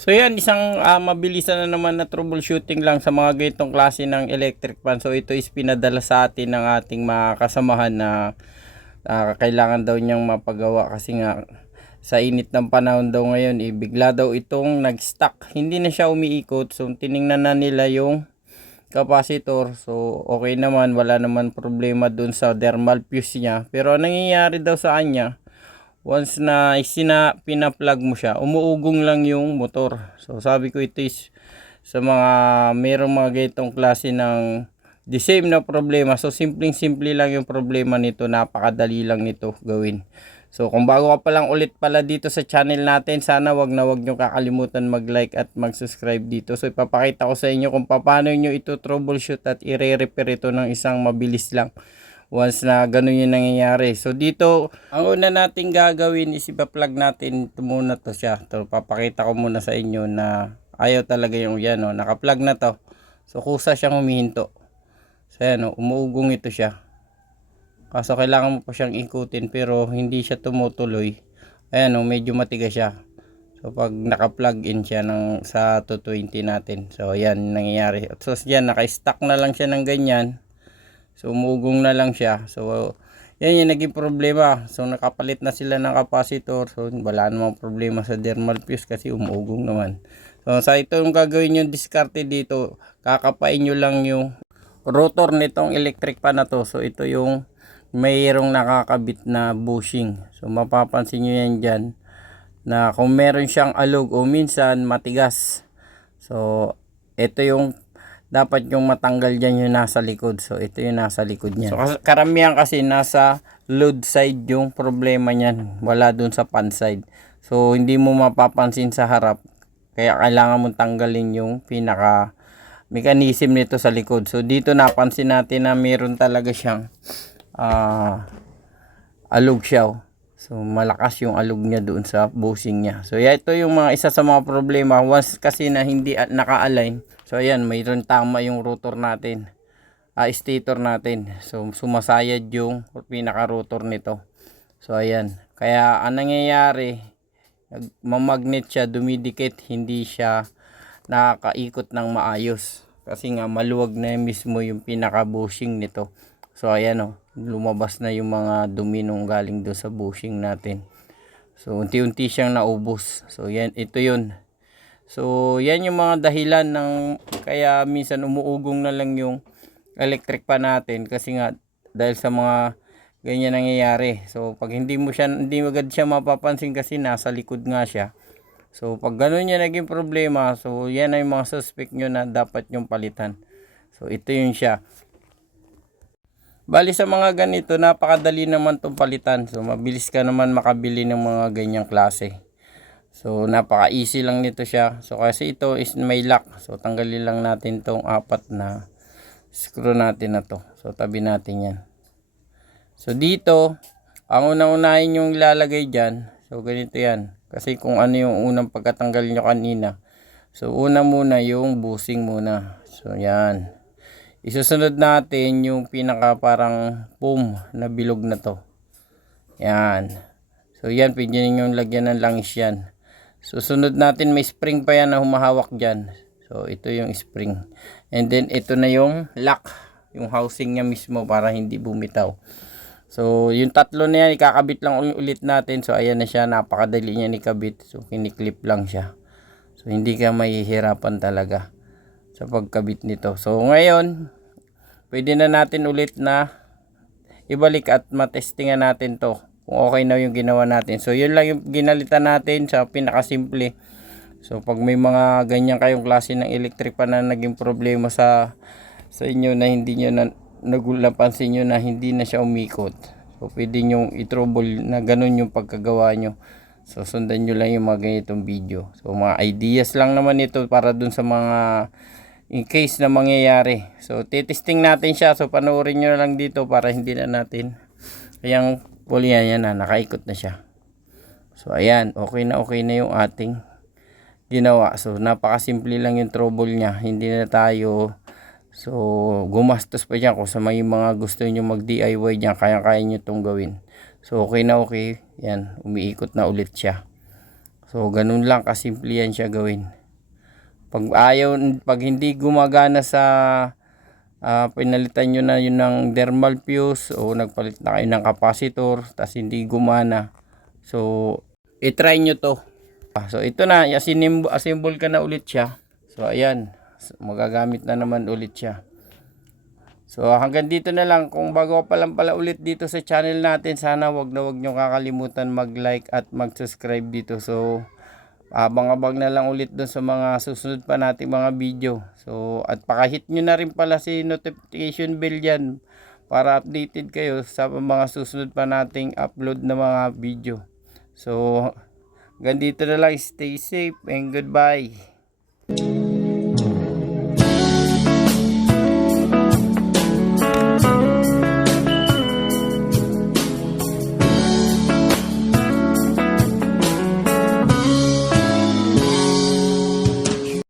So yan, isang mabilisan na naman na troubleshooting lang sa mga ganitong klase ng electric fan. So ito is pinadala sa atin ng ating mga kasamahan na kailangan daw niyang mapagawa kasi nga sa init ng panahon daw ngayon, bigla daw itong nag-stuck. Hindi na siya umiikot. So tiningnan na nila yung capacitor. So okay naman, wala naman problema dun sa thermal fuse niya. Pero ang nangyayari daw sa kanya, once na pina-plug mo siya, umuugong lang yung motor. So sabi ko ito is sa mga merong mga ganitong klase ng the same na problema. So simpleng-simple lang yung problema nito, napakadali lang nito gawin. So kung bago ka pa lang ulit pala dito sa channel natin, sana wag na wag nyo kakalimutan mag-like at mag-subscribe dito. So ipapakita ko sa inyo kung paano nyo ito troubleshoot at i-repair ito ng isang mabilis lang once na ganun yung nangyayari. So dito, ang una natin gagawin is ipa-plug natin ito muna to siya. So papakita ko muna sa inyo na ayaw talaga yung yan, oh, naka-plug na to. So kusa siyang humihinto. So yan, oh, umuugong ito siya. Kaso kailangan mo pa siyang ikutin pero hindi siya tumutuloy. Ayan, oh, medyo matigas siya. So pag naka-plug in siya sa 220 natin. So ayan nangyayari. So yan, naka-stuck na lang siya ng ganyan. So umugong na lang siya. So yan yung naging problema. So nakapalit na sila ng capacitor. So wala namang problema sa thermal fuse kasi umugong naman. So sa ito yung gagawin yung diskarte dito. Kakapain nyo lang yung rotor nitong electric fan na to. So ito yung mayroong nakakabit na bushing. So mapapansin nyo yan dyan na kung meron siyang alog o minsan matigas. So ito yung dapat yung matanggal dyan yung nasa likod. So ito yung nasa likod niya. So karamihan kasi nasa load side yung problema niyan. Wala dun sa pan side. So hindi mo mapapansin sa harap. Kaya kailangan mong tanggalin yung pinaka mechanism nito sa likod. So dito napansin natin na meron talaga siyang alog siya. So malakas yung alog niya doon sa bushing niya. So ito yung mga isa sa mga problema once kasi na hindi naka-align. So ayan, mayroon tama yung rotor natin, stator natin. So sumasayad yung pinaka-rotor nito. So ayan, kaya ang nangyayari, mamagnet siya, dumidikit, hindi siya nakakaikot ng maayos. Kasi nga maluwag na mismo yung pinaka-bushing nito. So ayan, oh, lumabas na yung mga dumi nung galing doon sa bushing natin. So unti-unti siyang naubos. So yan, ito yun. So yan yung mga dahilan ng kaya minsan umuugong na lang yung electric pan natin kasi nga dahil sa mga ganyan nangyayari. So pag hindi agad siya mapapansin kasi nasa likod nga siya. So pag ganun yung naging problema, so yan ay mga suspect nyo na dapat yung palitan. So ito yun siya. Bali sa mga ganito, napakadali naman itong palitan. So mabilis ka naman makabili ng mga ganyang klase. So napaka-easy lang nito siya. So kasi ito is may lock. So tanggalin lang natin itong apat na screw natin na to. So tabi natin yan. So dito, ang unang-unahin yung ilalagay dyan. So ganito yan. Kasi kung ano yung unang pagkatanggal nyo kanina. So una muna yung bushing muna. So yan. Isusunod natin yung pinaka parang foam na bilog na to. Yan. So yan, pwede ninyong lagyan ng langis yan. Susunod natin, may spring pa yan na humahawak dyan. So ito yung spring. And then ito na yung lock. Yung housing niya mismo para hindi bumitaw. So yung tatlo na yan, ikakabit lang ulit natin. So ayan na siya, napakadali niya ikabit. So kiniklip lang siya. So hindi ka mahihirapan talaga sa pagkabit nito. So ngayon, pwede na natin ulit na ibalik at matestingan natin to kung okay na yung ginawa natin. So yun lang yung ginalitan natin sa pinakasimple. So pag may mga ganyan kayong klase ng electric pa na naging problema sa inyo na hindi nyo napansin nyo na hindi na siya umikot. So pwede nyo i-trouble na ganun yung pagkagawa nyo. So sundan nyo lang yung mga ganitong video. So mga ideas lang naman ito para dun sa mga in case na mangyayari. So titesting natin siya. So panoorin nyo lang dito para hindi na natin kayang pulley yan na nakaikot na siya. So ayan, okay na yung ating ginawa. So napakasimple lang yung trouble niya. Hindi na tayo gumastos pa dyan. Kung sa may mga gusto nyo mag DIY dyan, kaya nyo itong gawin. So okay na okay. Yan, umiikot na ulit siya. So ganun lang kasimple yan siya gawin. Pag hindi gumagana sa pinalitan nyo na yun ng thermal fuse o nagpalit na kayo ng capacitor tas hindi gumana, so i-try nyo to. So ito na, assemble ka na ulit siya. So ayan, magagamit na naman ulit siya. So hanggang dito na lang. Kung bago pa lang pala ulit dito sa channel natin, sana wag nyo kakalimutan mag-like at mag-subscribe dito. So abang-abang na lang ulit doon sa mga susunod pa nating mga video. So at pakahit nyo na rin pala si notification bell yan para updated kayo sa mga susunod pa nating upload na mga video. So hanggang dito na lang. Stay safe and goodbye.